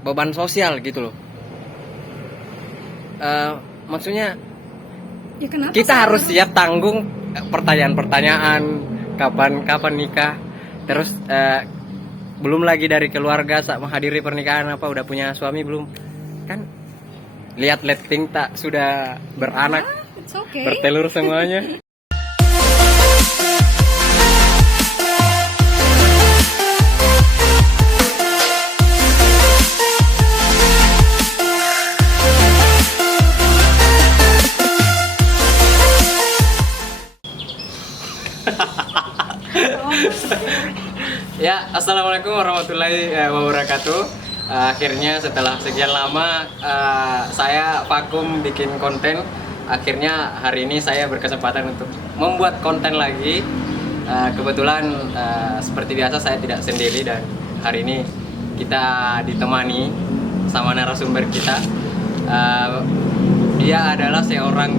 beban sosial gitu loh. Maksudnya Ya kenapa kita saya harus siap tanggung pertanyaan-pertanyaan kapan nikah. Terus belum lagi dari keluarga saat menghadiri pernikahan, apa udah punya suami belum? Kan lihat letting tak sudah beranak, It's okay. bertelur semuanya. Ya, assalamualaikum warahmatullahi wabarakatuh. Akhirnya setelah sekian lama saya vakum bikin konten. Akhirnya hari ini saya berkesempatan untuk membuat konten lagi. Kebetulan seperti biasa saya tidak sendiri, dan hari ini kita ditemani sama narasumber kita. Dia adalah seorang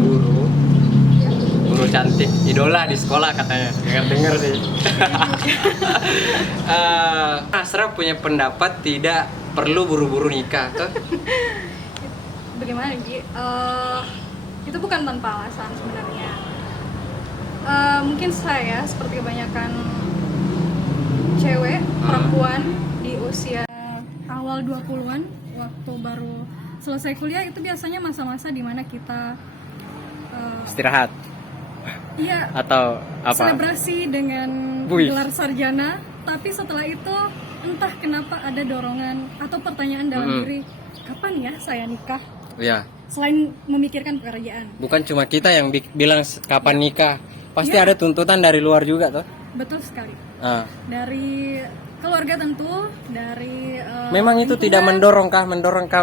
guru cantik, idola di sekolah katanya, dengar sih. Asra punya pendapat tidak perlu buru-buru nikah tuh. Bagaimana Ji? Itu bukan tanpa alasan sebenarnya. Mungkin saya seperti kebanyakan cewek, perempuan di usia awal 20-an, waktu baru selesai kuliah, itu biasanya masa-masa dimana kita Istirahat. iya, Atau apa? selebrasi dengan Wih. gelar sarjana, tapi setelah itu entah kenapa ada dorongan atau pertanyaan dalam diri, kapan ya saya nikah? Ya, Selain memikirkan pekerjaan. bukan cuma kita yang bilang kapan nikah, pasti Ya. ada tuntutan dari luar juga tuh. Betul sekali. Ah. Dari keluarga tentu, dari Memang itu lingkungan. tidak mendorongkah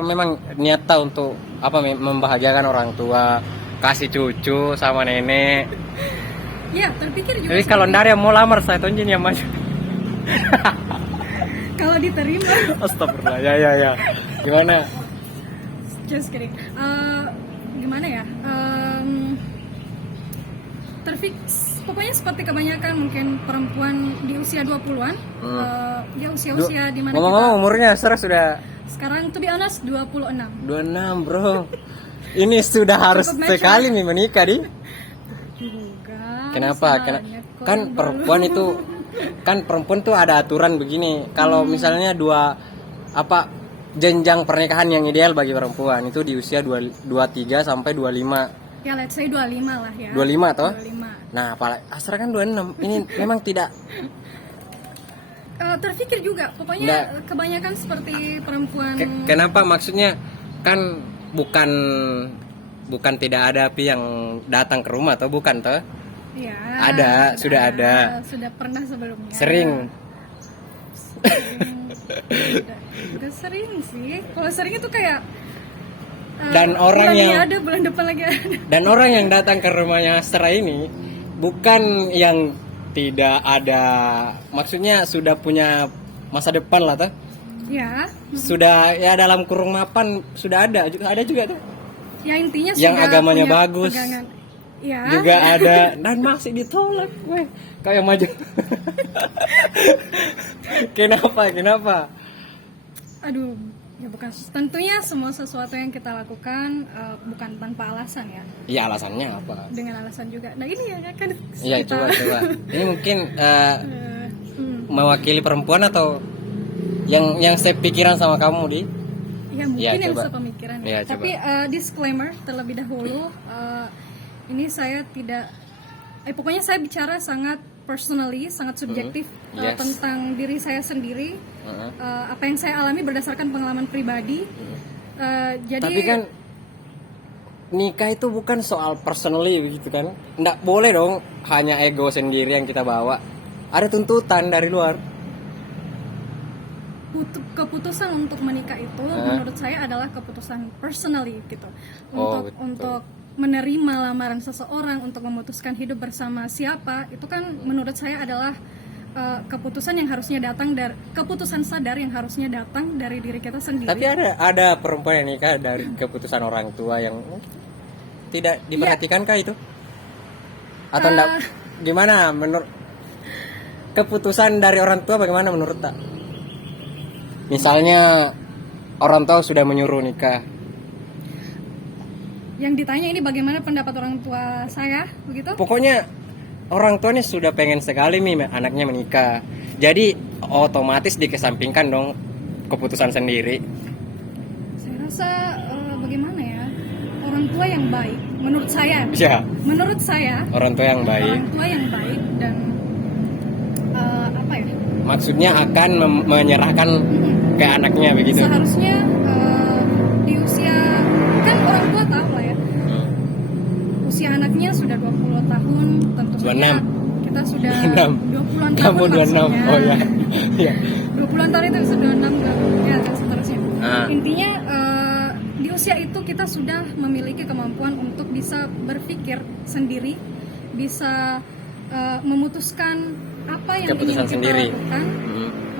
memang niat tahu untuk apa, membahagiakan orang tua, kasih cucu sama nenek. Ya, terpikir juga. Jadi kalau ndak yang mau lamar saya tunjukin yang maju. Kalau diterima, Astagfirullah. Ya. Gimana? just kidding. Gimana ya? Pokoknya seperti kebanyakan mungkin perempuan di usia 20-an, ya usia-usia di mana Ngomong-ngomong kita umurnya Sarah sudah sekarang, to be honest, 26. 26, bro. Ini sudah harus Cukup mature. sekali nih menikah di. Bukan. Kenapa? banyak kok Kan yang perempuan belum. itu, kan perempuan tuh ada aturan begini. Kalau misalnya jenjang pernikahan yang ideal bagi perempuan itu di usia 23 sampai 25. Ya, let's say 25 lah ya. 25 toh? 25. Nah, apalagi Asra kan 26. Ini memang tidak. Terpikir juga, pokoknya Nggak. kebanyakan seperti perempuan. Kenapa, maksudnya kan bukan tidak ada api yang datang ke rumah, atau bukan toh? Ya, Ada, sudah ada. Sudah pernah sebelumnya. Sering. Udah sering sih. Kalau sering itu kayak Dan orang bulan yang- ini ada, bulan depan lagi ada. Dan orang yang datang ke rumahnya Astra ini bukan yang tidak ada, maksudnya sudah punya masa depan lah toh. Ya, Sudah ya dalam kurung mapan sudah ada juga tuh. ya intinya Yang sudah agamanya punya bagus. pegangan. Ya. Juga ada, dan masih ditolak gue. Kayak maju. Kenapa? Aduh, ya bukan. Tentunya semua sesuatu yang kita lakukan bukan tanpa alasan ya. Iya, alasannya apa? Dengan alasan juga. Nah ini ya kan. Iya, kita- coba. Ini mungkin Hmm. mewakili perempuan atau yang saya pikiran sama kamu di. Ya mungkin Ya, yang coba. sepemikiran. Ya, Tapi disclaimer terlebih dahulu, ini saya tidak, pokoknya saya bicara sangat personally, sangat subjektif Yes. tentang diri saya sendiri, apa yang saya alami berdasarkan pengalaman pribadi. Jadi Tapi kan nikah itu bukan soal personally gitu kan. Nggak boleh dong hanya ego sendiri yang kita bawa. Ada tuntutan dari luar. keputusan untuk menikah itu menurut saya adalah keputusan personally gitu. Untuk betul. untuk menerima lamaran seseorang, untuk memutuskan hidup bersama siapa, itu kan menurut saya adalah keputusan yang harusnya datang dari keputusan sadar yang harusnya datang dari diri kita sendiri. Tapi ada perempuan yang nikah dari keputusan orang tua yang tidak diperhatikankah itu? Atau enggak? Gimana menurut keputusan dari orang tua, bagaimana menurut tak? Misalnya orang tua sudah menyuruh nikah. Yang ditanya ini bagaimana pendapat orang tua saya, begitu? Pokoknya orang tua ini sudah pengen sekali nih anaknya menikah. Jadi otomatis dikesampingkan dong keputusan sendiri. Saya rasa bagaimana ya, orang tua yang baik menurut saya. Ya, Menurut saya orang tua yang baik. orang tua yang baik dan apa ya? Maksudnya akan menyerahkan ke anaknya begitu. Seharusnya di usia, kan orang tua tahu lah ya, usia anaknya sudah 20 tahun, tentu saja 26. kita sudah 20-an 26. tahun. Kamu 26. maksudnya. Oh ya. Iya. 20-an tahun itu sudah 26 ya, dan seterusnya. Ah. Intinya di usia itu kita sudah memiliki kemampuan untuk bisa berpikir sendiri, bisa memutuskan apa yang Keputusan ingin kita sendiri. lakukan,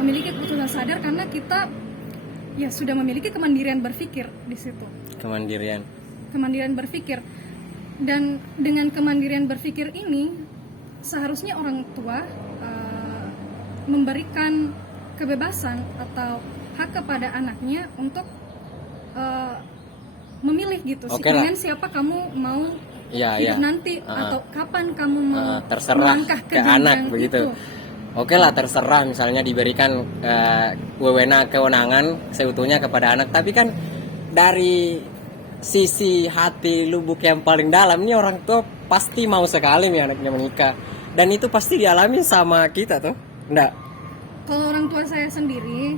memiliki keputusan sadar karena kita ya sudah memiliki kemandirian berpikir di situ. Kemandirian berpikir. Dan dengan kemandirian berpikir ini seharusnya orang tua memberikan kebebasan atau hak kepada anaknya untuk memilih gitu sih, Oke lah. dengan siapa kamu mau Iya, hidup iya. nanti atau kapan kamu mau Terserah melangkah ke anak jenjang begitu. itu. Oke lah, terserah misalnya diberikan kewenangan seutuhnya kepada anak, tapi kan dari sisi hati lubuk yang paling dalam ini orang tua pasti mau sekali nih anaknya menikah, dan itu pasti dialami sama kita tuh, enggak? Kalau orang tua saya sendiri,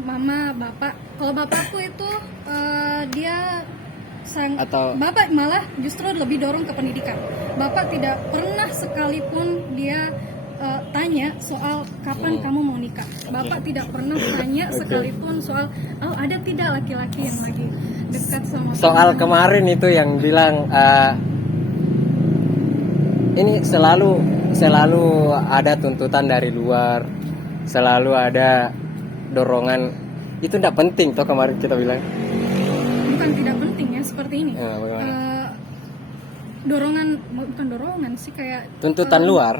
mama, bapak. Kalau bapakku itu dia Atau- bapak malah justru lebih dorong ke pendidikan. Bapak tidak pernah sekalipun dia tanya soal kapan kamu mau nikah. Bapak tidak pernah tanya sekalipun soal ada tidak laki-laki yang lagi dekat sama Soal kamu. kemarin itu yang bilang ini selalu ada tuntutan dari luar, selalu ada dorongan, itu tidak penting toh kemarin kita bilang. Bukan tidak penting ya, seperti ini. Bagaimana? Dorongan, bukan dorongan sih, kayak Tuntutan luar.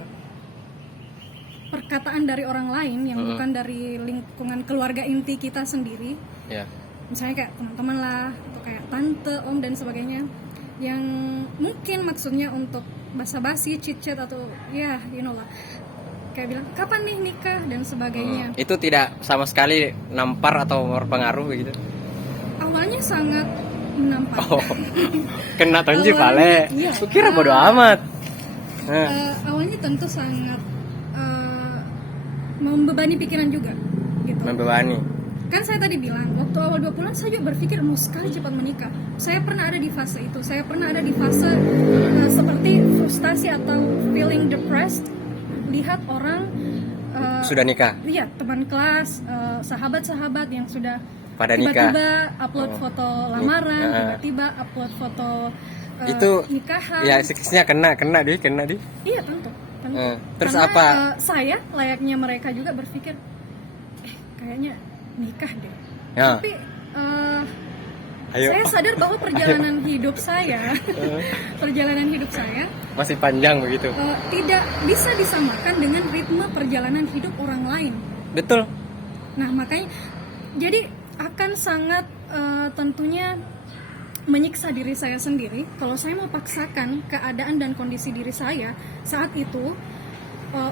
perkataan dari orang lain yang bukan dari lingkungan keluarga inti kita sendiri. Ya. Misalnya kayak teman-teman lah, atau kayak tante, om dan sebagainya, yang mungkin maksudnya untuk basa-basi, chit-chat atau ya you know lah, kayak bilang kapan nih nikah dan sebagainya. Itu tidak sama sekali nampar atau berpengaruh begitu. Awalnya sangat menampar. Oh. Kena tonji Awalnya, pale. iya. Kukira bodo amat. Awalnya tentu sangat membebani pikiran juga gitu. Membebani. Kan saya tadi bilang, waktu awal 20-an saya juga berpikir mau sekali cepat menikah. Saya pernah ada di fase itu. Saya pernah ada di fase seperti frustasi atau feeling depressed, lihat orang Sudah nikah. iya, teman kelas, sahabat-sahabat yang sudah Pada nikah. tiba-tiba upload foto lamaran, tiba-tiba upload foto Itu nikahan. ya psikisnya kena deh. Iya, tentu. Terus Karena, apa? Saya layaknya mereka juga berpikir, kayaknya nikah deh. Ya. Tapi Ayo. saya sadar bahwa perjalanan hidup saya, Masih panjang begitu. tidak bisa disamakan dengan ritme perjalanan hidup orang lain. Betul. Nah, makanya jadi akan sangat tentunya menyiksa diri saya sendiri kalau saya mau paksakan keadaan dan kondisi diri saya saat itu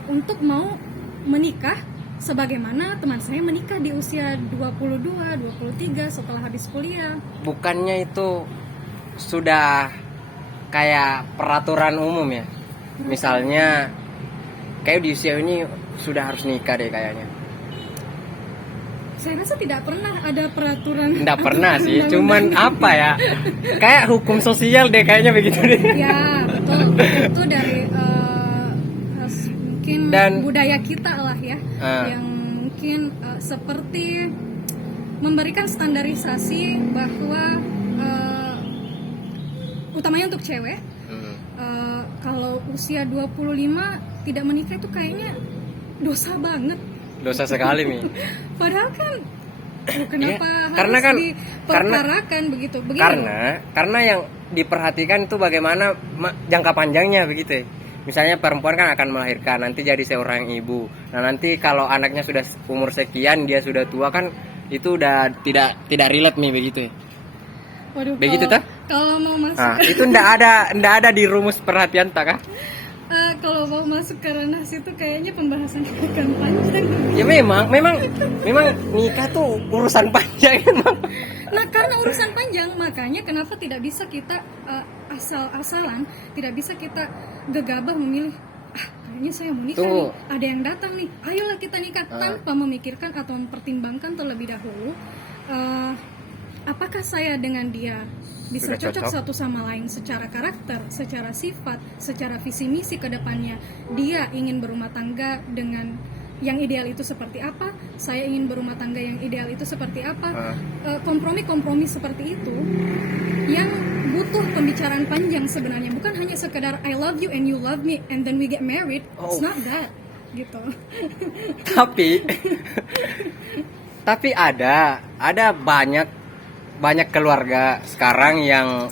untuk mau menikah sebagaimana teman saya menikah di usia 22, 23 setelah habis kuliah. Bukannya itu sudah kayak peraturan umum ya? Misalnya kayak di usia ini sudah harus nikah deh kayaknya. Saya rasa tidak pernah ada peraturan. Nggak pernah sih, undang-undang. cuman apa ya? Kayak hukum sosial deh kayaknya begitu deh. Ya, betul. Itu dari mungkin Dan- budaya kita lah ya, yang mungkin seperti memberikan standarisasi bahwa utamanya untuk cewek, kalau usia 25 tidak menikah itu kayaknya dosa banget. Dosa sekali nih. Padahal kan kenapa Iya, harus karena kan- diperkarakan begitu? Karena yang diperhatikan itu bagaimana jangka panjangnya begitu. Misalnya perempuan kan akan melahirkan, nanti jadi seorang ibu. Nah nanti kalau anaknya sudah umur sekian, dia sudah tua kan, itu udah tidak relate nih begitu ya. Waduh, Begitu kalau mau masuk Nah, itu ndak ada di rumus perhatian tak kah? kalau mau masuk ke ranah situ kayaknya pembahasan akan panjang. Ya memang nikah tuh urusan panjang emang. Nah, karena urusan panjang, makanya kenapa tidak bisa kita asal-asalan, tidak bisa kita gegabah memilih, kayaknya saya mau nikah nih, ada yang datang nih, ayolah kita nikah, tanpa memikirkan atau mempertimbangkan terlebih dahulu apakah saya dengan dia bisa Sudah cocok satu sama lain secara karakter, secara sifat, secara visi misi ke depannya. Dia ingin berumah tangga dengan yang ideal itu seperti apa, saya ingin berumah tangga yang ideal itu seperti apa. Kompromi-kompromi seperti itu yang butuh pembicaraan panjang sebenarnya, bukan hanya sekedar I love you and you love me and then we get married. It's not that gitu. Tapi ada banyak keluarga sekarang yang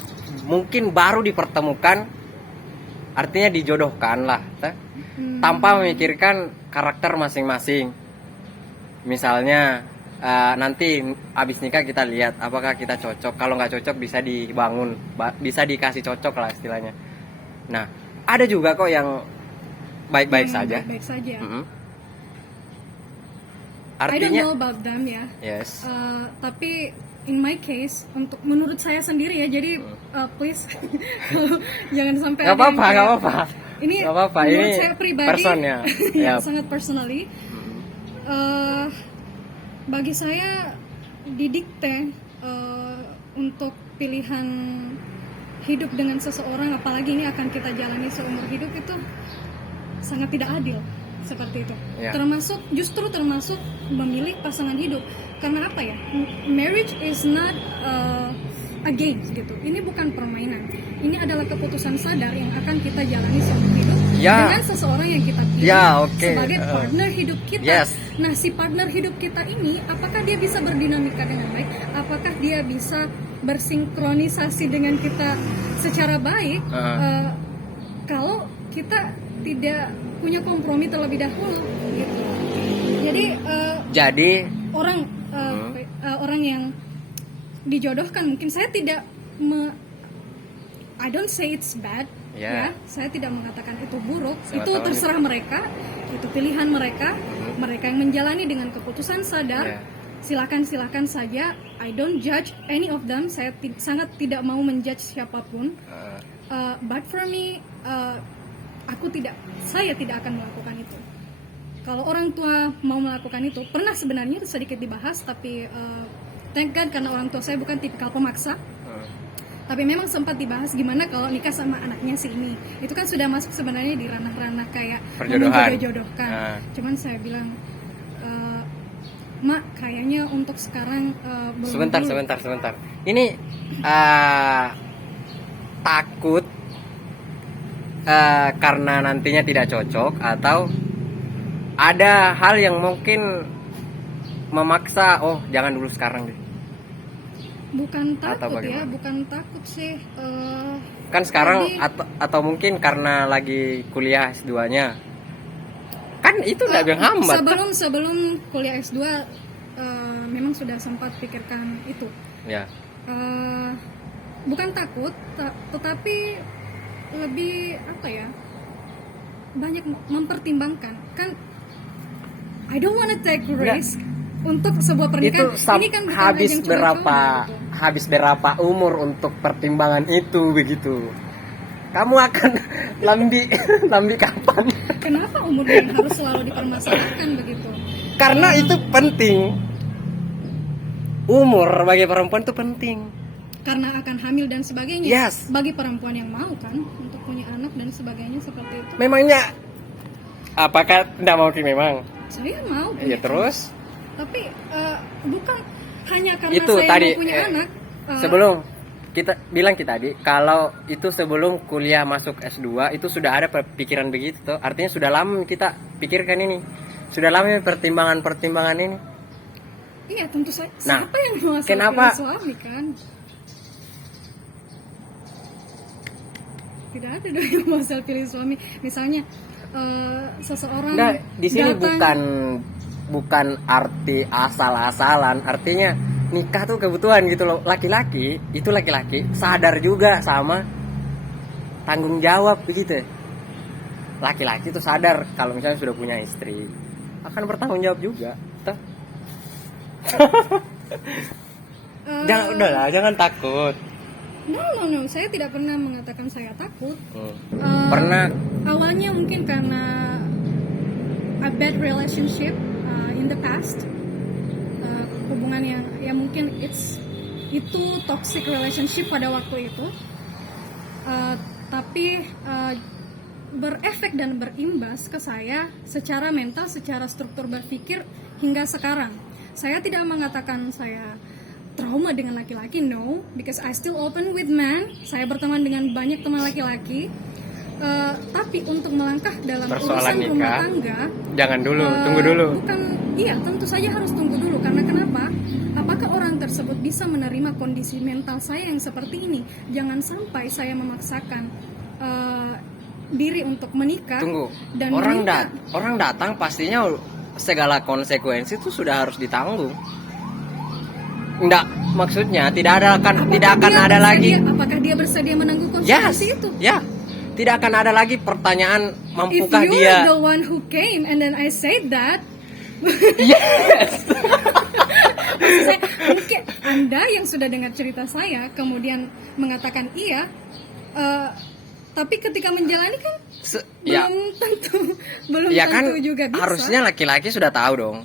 mungkin baru dipertemukan, artinya dijodohkan lah, tanpa memikirkan karakter masing-masing. Misalnya nanti abis nikah kita lihat apakah kita cocok. Kalau nggak cocok bisa dibangun, bisa dikasih cocok lah istilahnya. Nah, ada juga kok yang baik-baik saja. Baik-baik saja. Artinya, I don't know about them ya. Yes. Tapi in my case, menurut saya sendiri ya, jadi please jangan sampai nggak apa-apa. Ini nggak apa-apa. menurut Ini saya pribadi, personnya. ya, sangat personally. Bagi saya didikte untuk pilihan hidup dengan seseorang, apalagi ini akan kita jalani seumur hidup, itu sangat tidak adil seperti itu. Justru termasuk memilih pasangan hidup. Karena apa ya? Marriage is not a game gitu. Ini bukan permainan. Ini adalah keputusan sadar yang akan kita jalani seumur hidup dengan seseorang yang kita pilih sebagai partner hidup kita. Nah, si partner hidup kita ini, apakah dia bisa berdinamika dengan baik? Apakah dia bisa bersinkronisasi dengan kita secara baik? Kalau kita tidak punya kompromi terlebih dahulu gitu. Jadi orang yang dijodohkan, mungkin saya tidak I don't say it's bad, ya, saya tidak mengatakan itu buruk, itu terserah mereka, itu pilihan mereka, mereka yang menjalani dengan keputusan sadar. Silakan saja. I don't judge any of them. Saya sangat tidak mau menjudge siapapun. But for me, saya tidak akan melakukan itu. Kalau orang tua mau melakukan itu, pernah sebenarnya sedikit dibahas, tapi thank God karena orang tua saya bukan tipikal pemaksa. Tapi memang sempat dibahas gimana kalau nikah sama anaknya si ini. Itu kan sudah masuk sebenarnya di ranah-ranah kayak menjodoh-jodohkan. Cuman saya bilang, Mak, kayaknya untuk sekarang belum. Sebentar. Ini takut karena nantinya tidak cocok, atau ada hal yang mungkin memaksa, jangan dulu sekarang deh. Bukan takut ya, bukan takut sih. Kan sekarang atau mungkin karena lagi kuliah S2-nya. Kan itu udah yang hambat. Sebelum kuliah S2 memang sudah sempat pikirkan itu. Ya. Bukan takut, tetapi lebih apa ya? Banyak mempertimbangkan. Kan I don't wanna take risk. Untuk sebuah pernikahan itu ini kan bukan habis berapa umur untuk pertimbangan itu begitu. Kamu akan lambi kapan? Kenapa umurnya yang harus selalu dipermasalahkan begitu? Karena itu penting. Umur bagi perempuan itu penting. Karena akan hamil dan sebagainya. Yes. Bagi perempuan yang mau kan untuk punya anak dan sebagainya seperti itu. Memangnya apakah tidak mau memang? Saya mau. Ya terus. Tapi bukan hanya karena itu saya tadi, mau punya anak. Sebelum kita tadi, kalau itu sebelum kuliah masuk S2 itu sudah ada pikiran begitu toh. Artinya sudah lama kita pikirkan ini. Sudah lama pertimbangan ini. Iya, tentu saja. Nah, siapa yang mau kenapa suami kan? Tidak ada dong yang mau pilih suami. Misalnya seseorang di sini datang, bukan arti asal-asalan, artinya nikah tuh kebutuhan gitu loh. Laki-laki sadar juga sama tanggung jawab begitu. Laki-laki tuh sadar kalau misalnya sudah punya istri akan bertanggung jawab juga. Tuh. Jangan takut. No, saya tidak pernah mengatakan saya takut. Pernah. Awalnya mungkin karena a bad relationship in the past, hubungan yang mungkin itu toxic relationship pada waktu itu, tapi berefek dan berimbas ke saya secara mental, secara struktur berpikir hingga sekarang. Saya tidak mengatakan saya trauma dengan laki-laki, no, because I still open with men. Saya berteman dengan banyak teman laki-laki, tapi untuk melangkah dalam persoalan urusan nikah, rumah tangga, jangan dulu, tunggu dulu. Iya, tentu saja harus tunggu dulu. Karena kenapa? Apakah orang tersebut bisa menerima kondisi mental saya yang seperti ini? Jangan sampai saya memaksakan diri untuk menikah. Tunggu. Dan orang datang pastinya segala konsekuensi itu sudah harus ditanggung. Enggak, maksudnya tidak akan ada lagi. Apakah dia bersedia menanggung konsekuensi itu? Ya. Tidak akan ada lagi pertanyaan mampukah If dia. you're the one who came and then I said that. Yes. Mungkin Anda yang sudah dengar cerita saya kemudian mengatakan iya, tapi ketika menjalani kan belum tentu juga bisa. Harusnya laki-laki sudah tahu dong.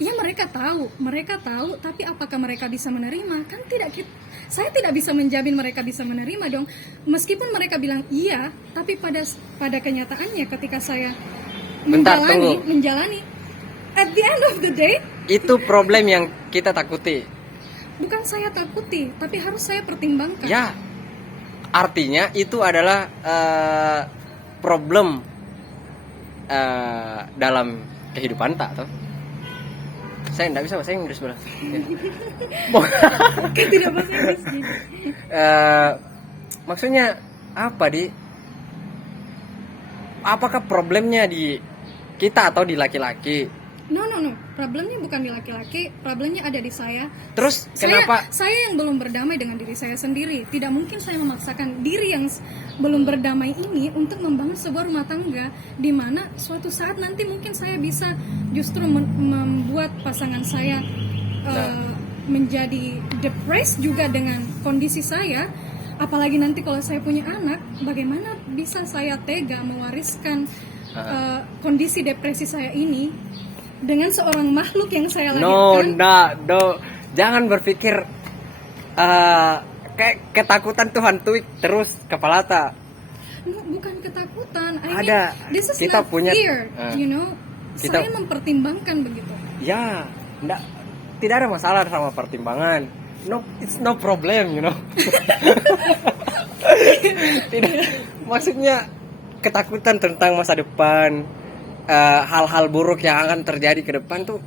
Ya mereka tahu, tapi apakah mereka bisa menerima? Kan saya tidak bisa menjamin mereka bisa menerima dong. Meskipun mereka bilang iya, tapi pada kenyataannya ketika saya menjalani, at the end of the day, itu problem yang kita takuti. Bukan saya takuti, tapi harus saya pertimbangkan. Ya, artinya itu adalah problem dalam kehidupan tak toh? Saya tidak bisa bahasa Inggris bola. Tidak bahasa Inggris gitu. Maksudnya apa apakah problemnya di kita atau di laki-laki? No. Problemnya bukan di laki-laki, problemnya ada di saya. Terus kenapa? Saya yang belum berdamai dengan diri saya sendiri. Tidak mungkin saya memaksakan diri yang belum berdamai ini untuk membangun sebuah rumah tangga di mana suatu saat nanti mungkin saya bisa justru membuat pasangan saya menjadi depressed juga dengan kondisi saya. Apalagi nanti kalau saya punya anak, bagaimana bisa saya tega mewariskan kondisi depresi saya ini dengan seorang makhluk yang saya lahirkan? No. Jangan berpikir kayak ketakutan Tuhan tuik terus kepala tak. No, bukan ketakutan. Ada. This is kita not punya fear, saya mempertimbangkan begitu. Ya, tidak ada masalah sama pertimbangan. No, it's no problem, Tidak. Maksudnya ketakutan tentang masa depan, hal-hal buruk yang akan terjadi ke depan tuh,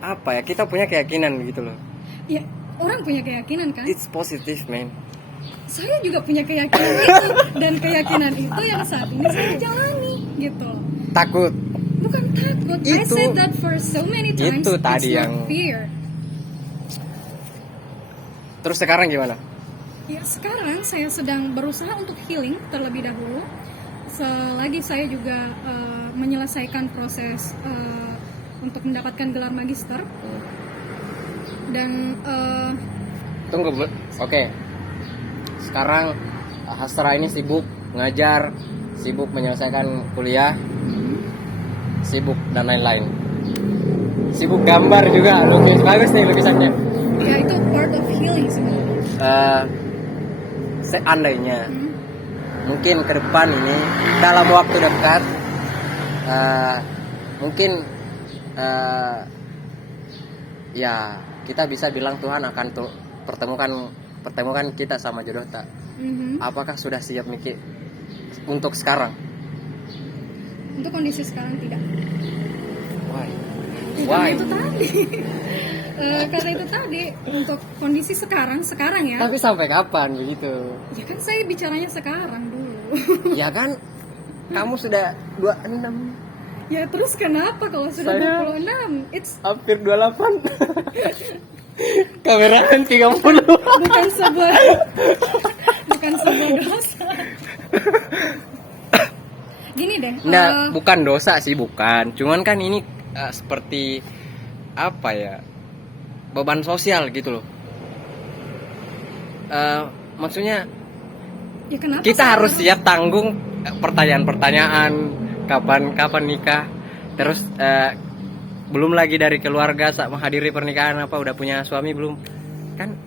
apa ya, kita punya keyakinan gitu loh. Ya, orang punya keyakinan kan? It's positive, man. Saya juga punya keyakinan itu, dan keyakinan itu yang saat ini saya jalani gitu. Takut? Bukan takut. I said that for so many times. Itu tadi it's yang not fear. Terus sekarang gimana? Ya, sekarang saya sedang berusaha untuk healing terlebih dahulu. Selagi saya juga menyelesaikan proses untuk mendapatkan gelar magister. Dan tunggu, oke. Sekarang Hasra ini sibuk ngajar, sibuk menyelesaikan kuliah, sibuk dan lain-lain. Sibuk gambar juga, lukis bagus nih lukisannya. Ya, itu part of healing sebenarnya. Seandainya mungkin ke depan ini dalam waktu dekat mungkin ya kita bisa bilang Tuhan akan pertemukan kita sama jodoh tak. Apakah sudah siap mikir untuk sekarang? Untuk kondisi sekarang tidak. Why? Karena itu tadi untuk kondisi sekarang ya. Tapi sampai kapan begitu? Ya kan saya bicaranya sekarang dulu. Ya kan kamu sudah 26. Ya terus kenapa kalau sudah Saya 26? It's hampir 28. Kameramen 30. bukan sebuah dosa. Gini deh. Nah, bukan dosa sih, bukan. Cuman kan ini seperti apa ya? Beban sosial gitu loh. Maksudnya ya kenapa kita saya harus siap tanggung pertanyaan-pertanyaan kapan nikah. Terus belum lagi dari keluarga saat menghadiri pernikahan apa udah punya suami belum? Kan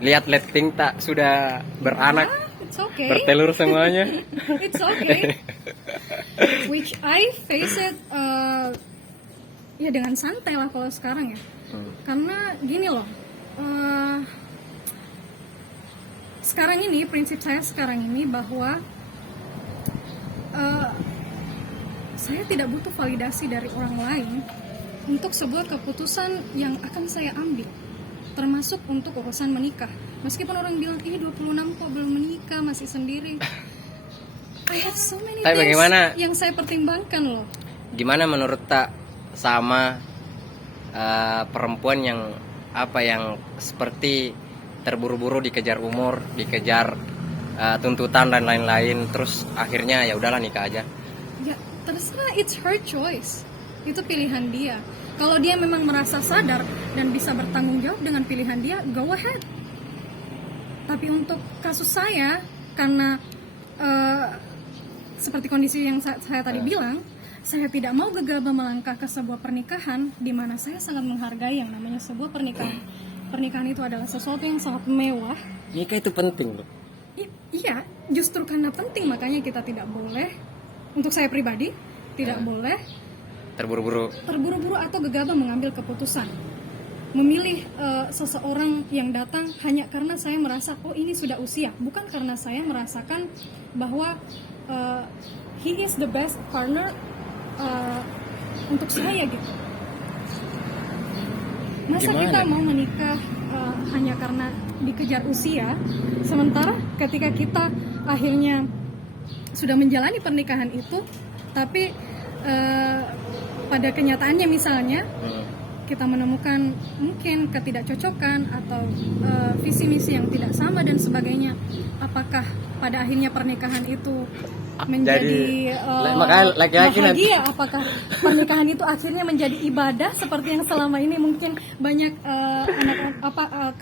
lihat letting tak sudah beranak, It's okay. bertelur semuanya. It's okay. Which I face it ya dengan santai lah kalau sekarang ya. Karena gini loh. Sekarang ini prinsip saya sekarang ini bahwa saya tidak butuh validasi dari orang lain untuk sebuah keputusan yang akan saya ambil, termasuk untuk urusan menikah. Meskipun orang bilang, 26 kok belum menikah, masih sendiri. I have so many Tapi things bagaimana- yang saya pertimbangkan loh. Gimana menurut tak sama perempuan yang seperti terburu-buru dikejar umur, dikejar tuntutan dan lain-lain, terus akhirnya ya udahlah nikah aja. Ya terserah, it's her choice. Itu pilihan dia. Kalau dia memang merasa sadar dan bisa bertanggung jawab dengan pilihan dia, go ahead. Tapi untuk kasus saya, karena seperti kondisi yang saya tadi bilang, saya tidak mau gegabah melangkah ke sebuah pernikahan di mana saya sangat menghargai yang namanya sebuah pernikahan. Pernikahan itu adalah sesuatu yang sangat mewah. Nikah itu penting loh. Iya, justru karena penting makanya kita tidak boleh, untuk saya pribadi, tidak boleh terburu-buru atau gegabah mengambil keputusan. Memilih seseorang yang datang hanya karena saya merasa, oh ini sudah usia. Bukan karena saya merasakan bahwa he is the best partner untuk saya gitu. Masa Gimana? kita mau menikah hanya karena dikejar usia, sementara ketika kita akhirnya sudah menjalani pernikahan itu, tapi pada kenyataannya misalnya kita menemukan mungkin ketidakcocokan atau visi misi yang tidak sama dan sebagainya, apakah pada akhirnya pernikahan itu menjadi makanya laki-laki bahagia? Apakah pernikahan itu akhirnya menjadi ibadah seperti yang selama ini mungkin banyak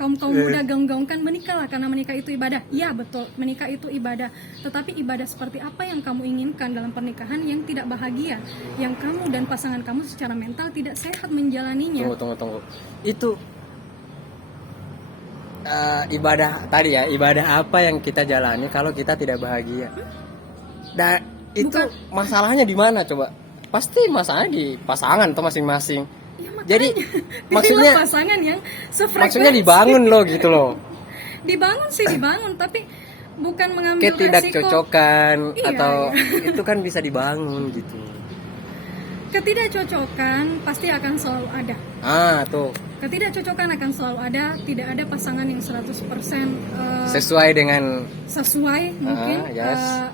kaum muda gaung-gaungkan, menikahlah karena menikah itu ibadah. Ya betul, menikah itu ibadah. Tetapi ibadah seperti apa yang kamu inginkan dalam pernikahan yang tidak bahagia, yang kamu dan pasangan kamu secara mental tidak sehat menjalaninya? Tunggu. Itu ibadah tadi ya, ibadah apa yang kita jalani kalau kita tidak bahagia? Dan itu masalahnya di mana coba? Pasti masalahnya di pasangan atau masing-masing. Ya, Jadi pilihlah maksudnya pasangan yang sefrekuensi. maksudnya dibangun loh gitu loh. dibangun, tapi bukan mengambil resiko. Ketidakcocokan Iya, atau itu kan bisa dibangun gitu. Ketidakcocokan pasti akan selalu ada. Tuh. Ketidakcocokan akan selalu ada. Tidak ada pasangan yang 100% Sesuai dengan sesuai mungkin. yes.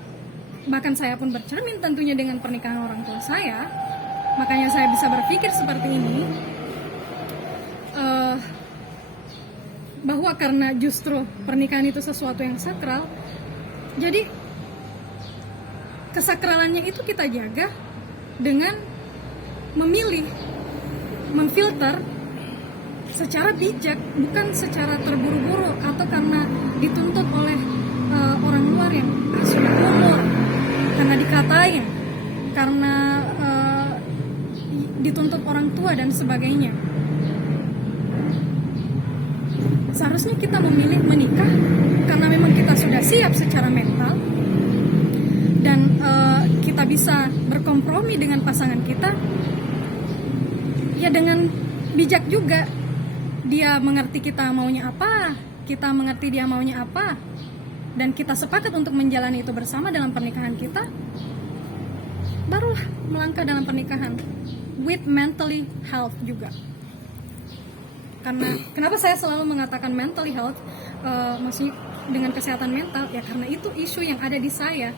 Bahkan saya pun bercermin tentunya dengan pernikahan orang tua saya. Makanya saya bisa berpikir seperti ini. Bahwa karena justru pernikahan itu sesuatu yang sakral, jadi kesakralannya itu kita jaga dengan memilih, memfilter secara bijak, bukan secara terburu-buru atau karena dituntut oleh orang luar yang sudah umur, karena dikatain, karena dituntut orang tua dan sebagainya. Seharusnya kita memilih menikah karena memang kita sudah siap secara mental dan kita bisa berkompromi dengan pasangan kita, ya dengan bijak juga. Dia mengerti kita maunya apa, kita mengerti dia maunya apa, dan kita sepakat untuk menjalani itu bersama dalam pernikahan kita, barulah melangkah dalam pernikahan with mentally health juga. Karena kenapa saya selalu mengatakan mentally health, maksudnya dengan kesehatan mental, ya karena itu isu yang ada di saya.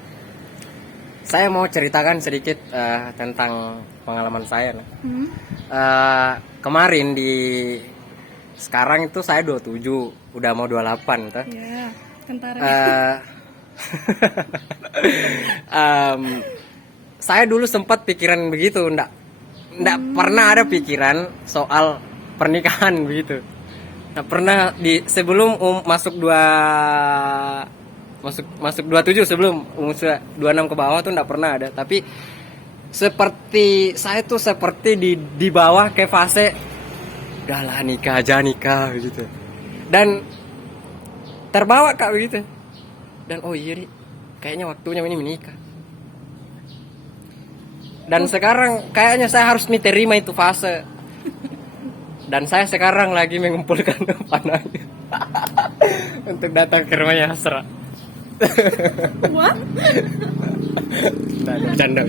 Saya mau ceritakan sedikit tentang pengalaman saya. Hmm? Kemarin sekarang itu saya 27, udah mau 28 tuh. Ya, kentara. Eh, saya dulu sempat pikiran begitu, ndak pernah ada pikiran soal pernikahan begitu. Nah, pernah sebelum masuk 27, sebelum umur 26 ke bawah tuh ndak pernah ada. Tapi seperti saya tuh seperti di bawah ke fase udahlah nikah aja nikah gitu. Dan terbawa Kak begitu. Dan oh iya nih, kayaknya waktunya ini menikah. Dan sekarang kayaknya saya harus terima itu fase. Dan saya sekarang lagi mengumpulkan panahnya untuk datang ke rumahnya Hasra. What? Nah, bercanda.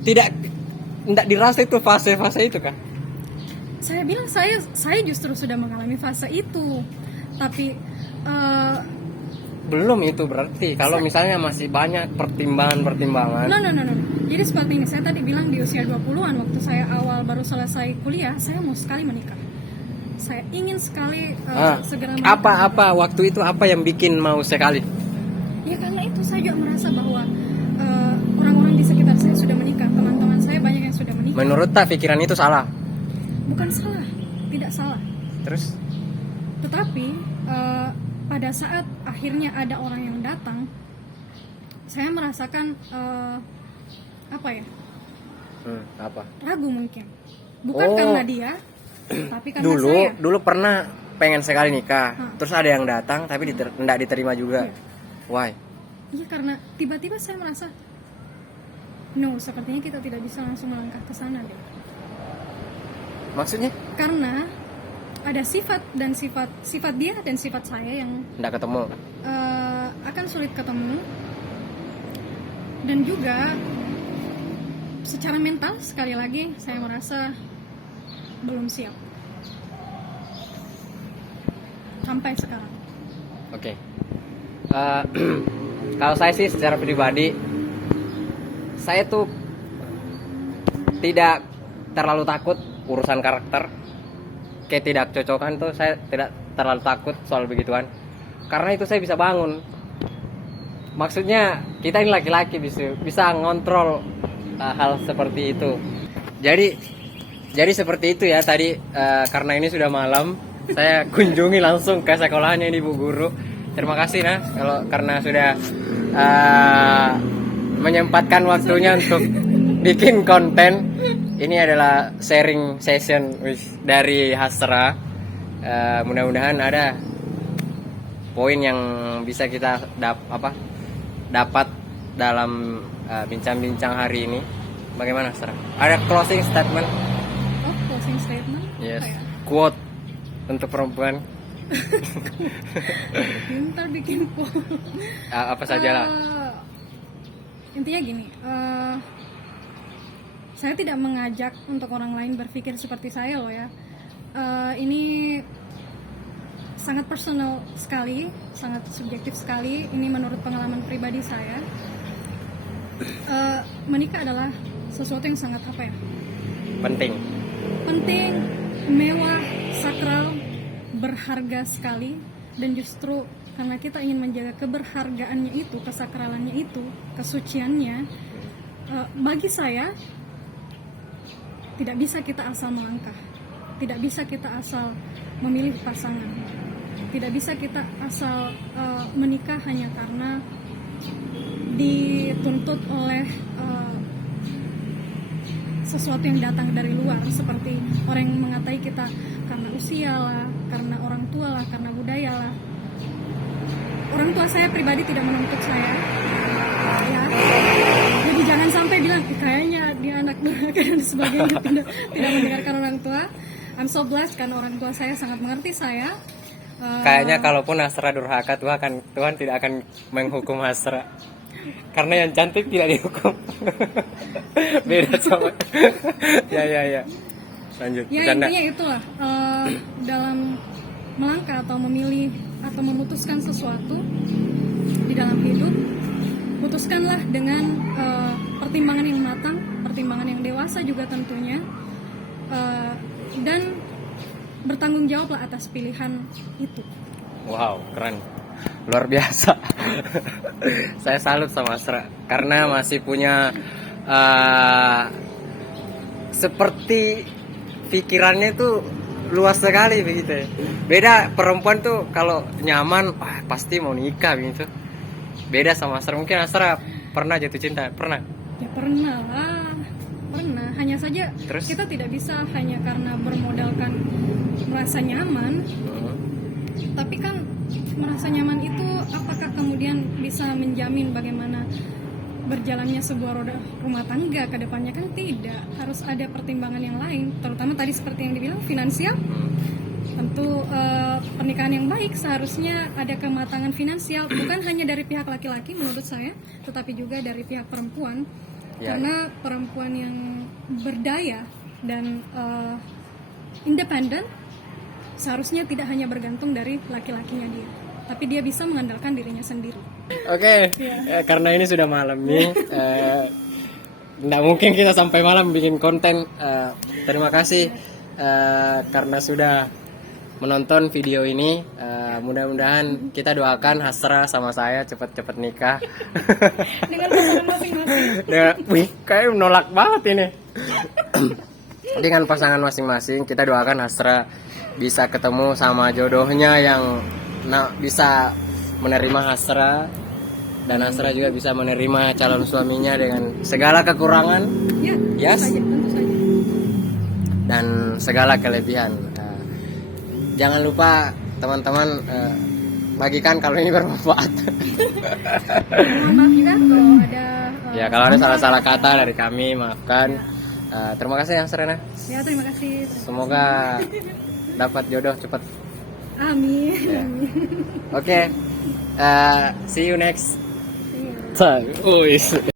Tidak dirasa itu fase-fase itu kan? Saya bilang saya justru sudah mengalami fase itu. Tapi Belum itu berarti. Kalau misalnya masih banyak pertimbangan. no. Jadi seperti ini, saya tadi bilang di usia 20-an waktu saya awal baru selesai kuliah, saya mau sekali menikah. Saya ingin sekali segera menikah. Apa waktu itu apa yang bikin mau sekali? Ya karena itu saya juga merasa bahwa orang-orang di sekitar saya sudah menikah, teman-teman saya banyak yang sudah menikah. Menurut tak pikiran itu salah? Bukan salah, tidak salah. Terus? Tetapi pada saat akhirnya ada orang yang datang, saya merasakan apa ya? Apa? Ragu mungkin. Bukan karena dia, tapi karena saya. Dulu pernah pengen sekali nikah, terus ada yang datang tapi tidak diterima juga. Why? Iya karena tiba-tiba saya merasa, no, sepertinya kita tidak bisa langsung melangkah ke sana deh. Maksudnya? Karena ada sifat dia dan sifat saya yang Tidak ketemu. akan sulit ketemu. Dan juga secara mental sekali lagi saya merasa belum siap sampai sekarang. Oke. Kalau saya sih secara pribadi, saya tuh tidak terlalu takut urusan karakter. Ketidakcocokan tuh saya tidak terlalu takut soal begituan. Karena itu saya bisa bangun. Maksudnya kita ini laki-laki bisa ngontrol hal seperti itu. Jadi seperti itu ya tadi, karena ini sudah malam, saya kunjungi langsung ke sekolahnya ini Bu Guru. Terima kasih karena sudah menyempatkan waktunya untuk bikin konten. Ini adalah sharing session dari Hasra. Mudah-mudahan ada poin yang bisa kita dapat dalam bincang-bincang hari ini. Bagaimana Hasra? Ada closing statement? Oh, closing statement? Yes. Apa ya? Quote untuk perempuan. Ntar bikin poll. Apa saja lah. Intinya gini, saya tidak mengajak untuk orang lain berpikir seperti saya loh ya. Ini sangat personal sekali, sangat subjektif sekali. Ini menurut pengalaman pribadi saya. Menikah adalah sesuatu yang sangat Penting, mewah, sakral, berharga sekali. Dan justru karena kita ingin menjaga keberhargaannya itu, kesakralannya itu, kesuciannya, bagi saya tidak bisa kita asal melangkah, tidak bisa kita asal memilih pasangan, tidak bisa kita asal menikah hanya karena dituntut oleh sesuatu yang datang dari luar, seperti orang yang mengatai kita karena usia lah, karena orang tua lah, karena budaya lah. Orang tua saya pribadi tidak menuntut saya, ya. Jadi jangan sampai bilang kayaknya dia anak durhaka dan sebagainya. Tidak mendengarkan orang tua. I'm so blessed karena orang tua saya sangat mengerti saya. Kayaknya kalaupun Hasra durhaka, Tuhan tidak akan menghukum Hasra. Karena yang cantik tidak dihukum. Beda sama. Ya. Lanjut. Ya Bercanda. intinya itulah, dalam melangkah atau memilih atau memutuskan sesuatu di dalam hidup, putuskanlah dengan pertimbangan yang matang, pertimbangan yang dewasa juga tentunya, dan bertanggung jawablah atas pilihan itu. Wow, keren. Luar biasa. Saya salut sama Asra karena masih punya seperti pikirannya tuh luas sekali begitu ya. Beda perempuan tuh kalau nyaman pasti mau nikah begitu. Beda sama Asra. Mungkin Asra pernah jatuh cinta? Pernah? Ya pernah lah, pernah. Hanya saja Terus? kita tidak bisa hanya karena bermodalkan merasa nyaman. Tapi kan merasa nyaman itu apakah kemudian bisa menjamin bagaimana berjalannya sebuah roda rumah tangga ke depannya? Kan tidak. Harus ada pertimbangan yang lain, terutama tadi seperti yang dibilang finansial. Tentu pernikahan yang baik seharusnya ada kematangan finansial, bukan hanya dari pihak laki-laki menurut saya, tetapi juga dari pihak perempuan. Ya. Karena perempuan yang berdaya dan independen seharusnya tidak hanya bergantung dari laki-lakinya dia, tapi dia bisa mengandalkan dirinya sendiri. Oke, karena ini sudah malam nih, nggak mungkin kita sampai malam bikin konten. Terima kasih karena sudah menonton video ini. Mudah-mudahan kita doakan Hasra sama saya cepat-cepat nikah. Dengan pasangan masing-masing. Wih, kayak menolak banget ini. Dengan pasangan masing-masing, kita doakan Hasra bisa ketemu sama jodohnya yang bisa menerima Hasra, dan Hasra juga bisa menerima calon suaminya dengan segala kekurangan, Ya, yes, tentu saja. dan segala kelebihan. Jangan lupa teman-teman bagikan kalau ini bermanfaat. Mohon maaf juga kalau ada Ya, kalau ada salah-salah kata dari kami, maafkan. Terima kasih yang Serena. ya, terima kasih. Semoga dapat jodoh cepat. Amin. Ya. Amin. Oke, see you next Iya. time.